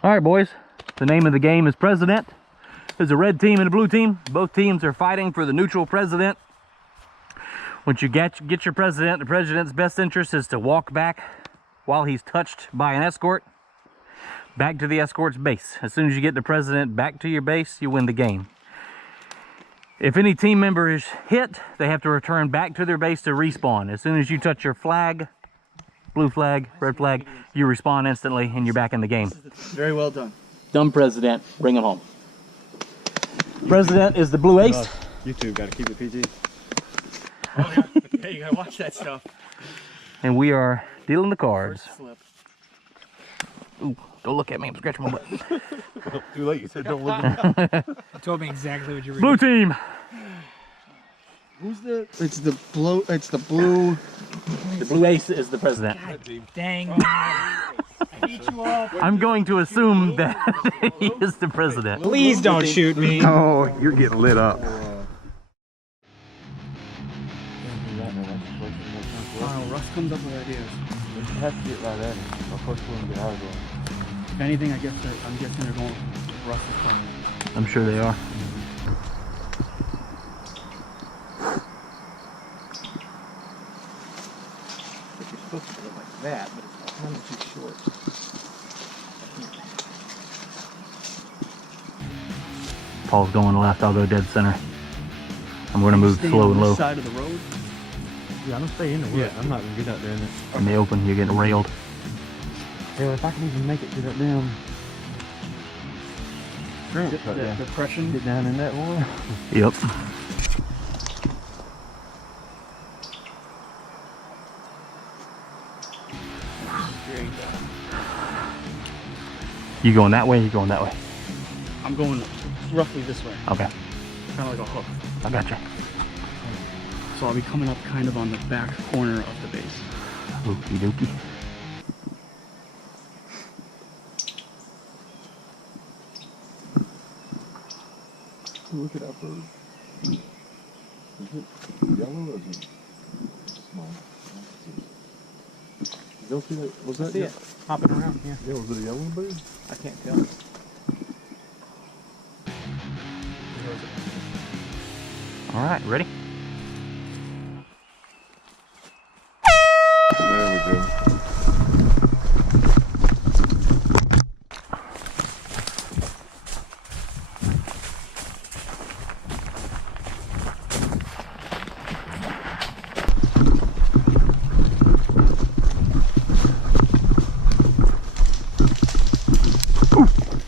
All right, boys. The name of the game is President. There's a red team and a blue team. Both teams are fighting for the neutral president. Once you get your president, the president's best interest is to walk back while he's touched by an escort back to the escort's base. As soon as you get the president back to your base, you win the game. If any team member is hit, they have to return back to their base to respawn. As soon as you touch your flag, blue flag, red flag, you respawn instantly and you're back in the game. Very well done. Dumb president, bring him home. President is the blue ace. YouTube, gotta keep it PG. Oh, yeah. Yeah, you gotta watch that stuff. And we are dealing the cards. Slip. Ooh, don't look at me, I'm scratching my butt. Well, too late, you said don't look at me. You told me exactly what you were Blue team! Who's the... It's the blue... It's the blue... The blue ace is the president. Dang. I beat you up. I'm going to assume that he is the president. Please don't shoot me. Oh, you're getting lit up. Russ comes up with ideas. You have to get right at him. Of course, we're gonna get out of there. If anything, I'm guessing they're going Russ's plan. I'm sure they are. You're supposed to go like that, but it's kind of too short. Paul's going left, I'll go dead center. I'm going to move Stay slow on and this low. side of the road. Yeah, I'm gonna stay in the woods. I'm not gonna get out there in it. In the open, you're getting railed. Hell, if I can even make it to that damn shrimp cut down. Depression. Get down in that water. Yep. You going that way, you going that way? I'm going roughly this way. Okay, Kind of like a hook. I got you. So I'll be coming up kind of on the back corner of the base. Okie dokie. Look at that bird. Is it yellow or is it small? You'll see that? Was that See it hopping around, yeah. Yeah, was it a yellow bird? I can't tell. All right, ready? There we go.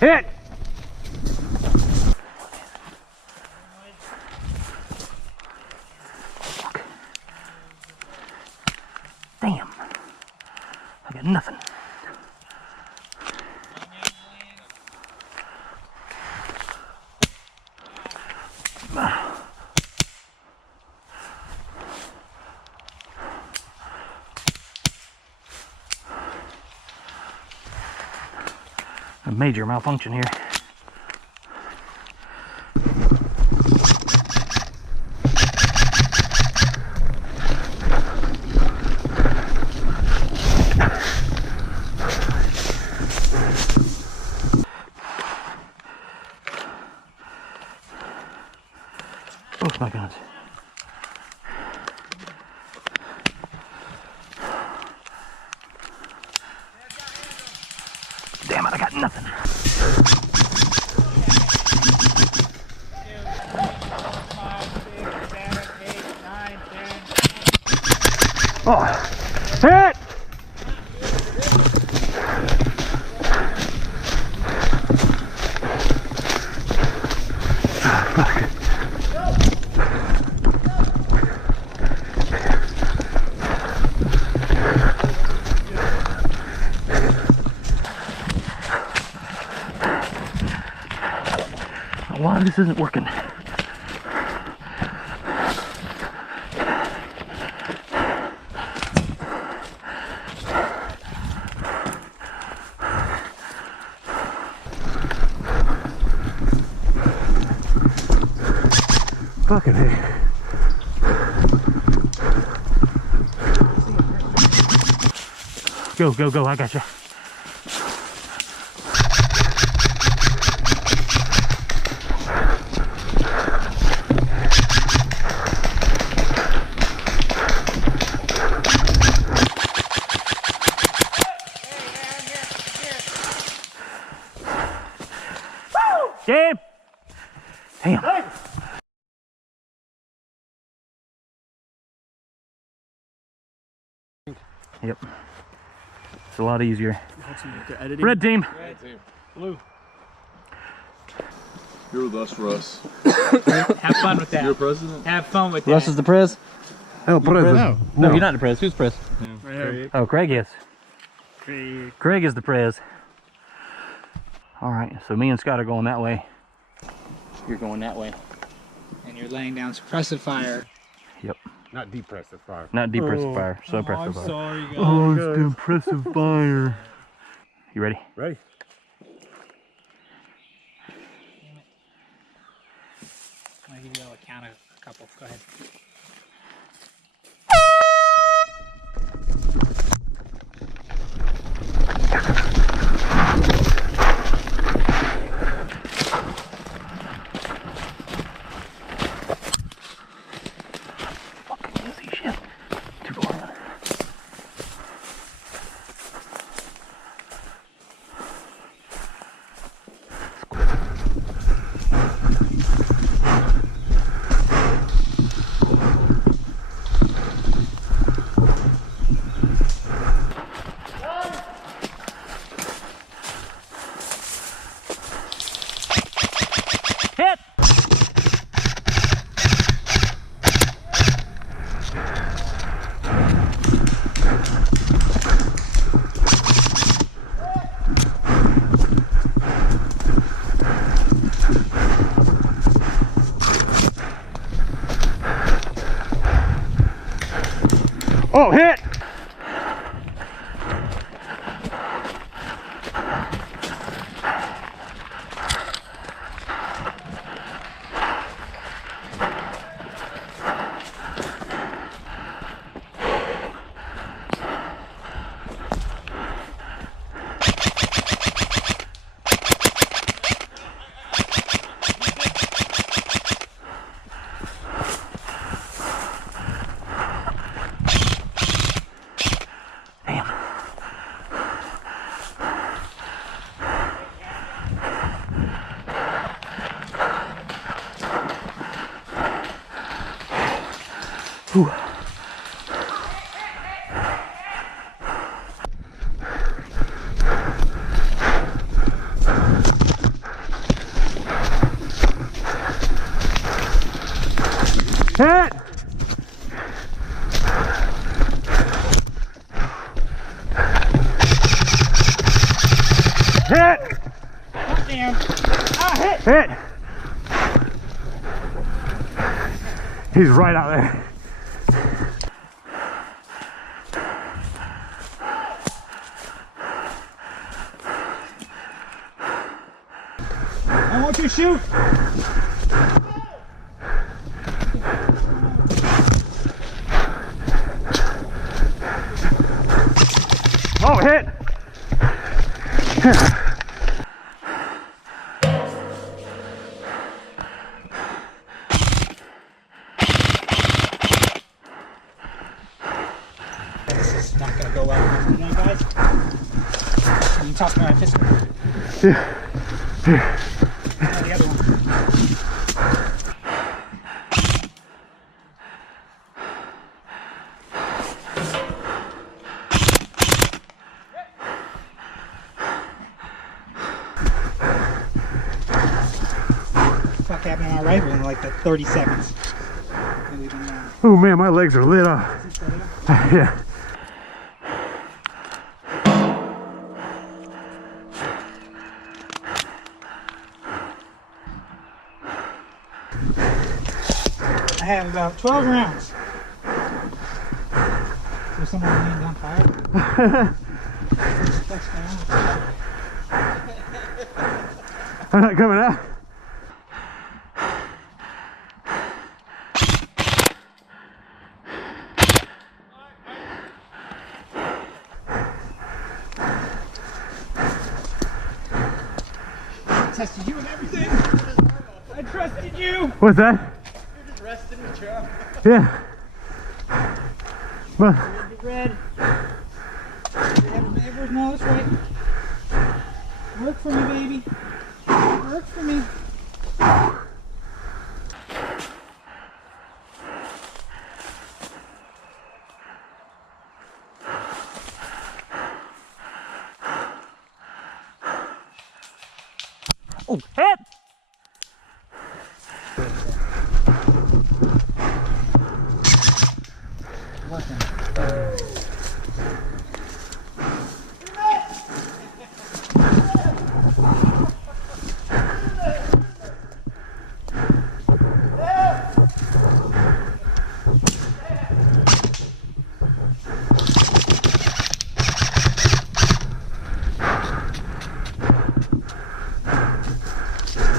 Hit! Damn. I got nothing. A major malfunction here. Oh my God. Damn it, I got nothing. Oh, hit! Why this isn't working? Fucking heck. Go, go, go, I got you. Yep. It's a lot easier. Helps me with the editing. Red team. Red team. Blue. You're with us, Russ. Have fun with that. You're president? Have fun with that. Russ is the prez? El Presidente. No, you're not the prez. Who's prez? Right here. Oh, Craig is. Craig. Craig is the prez. All right, so me and Scott are going that way. You're going that way. And you're laying down suppressive fire. Yep. Not depressive fire. Not depressive fire, suppressive I'm fire. sorry, guys. Oh, it's depressive fire. You ready? Ready? I'm gonna give you all a count of a couple. Go ahead. Fucking easy shit. Too far. Hit! Oh, hit! Whew. Hit! Hit! Damn. Ah, hit! Hit! He's right out there. I want you to shoot. Oh, hit! This is not gonna go well. You know, guys? You toss me my pistol. Yeah. Oh, the other one. Fuck happened to my rifle in like the 30 seconds. Oh man, my legs are lit up. Yeah. I have about 12 rounds. There's someone laying down fire. That's fine. I'm not coming out. I tested you and everything. I trusted you. What's that? You're just resting with your arm. Yeah. Well, Get red. Neighbors, no, that's right. Work for me, baby. Work for me. Oh, hit!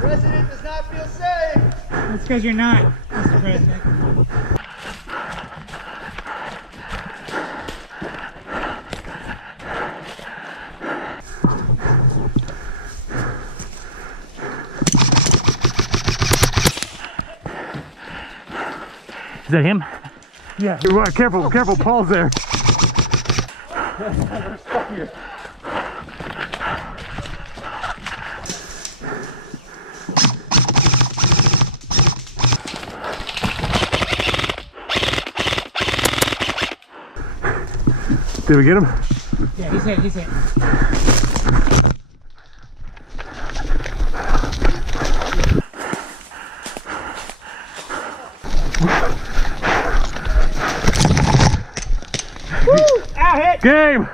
President does not feel safe. That's because you're not, Mr. President. Is that him? Yeah. Careful, careful, Paul's there. Did we get him? Yeah, he's hit. Woo! Ow, hit! Game!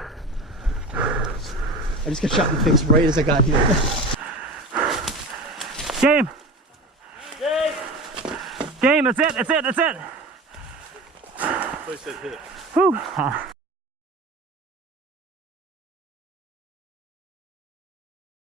I just got shot in the face right as I got here. Game! Game, that's it, that's it, that's it! Place that hit. Whew.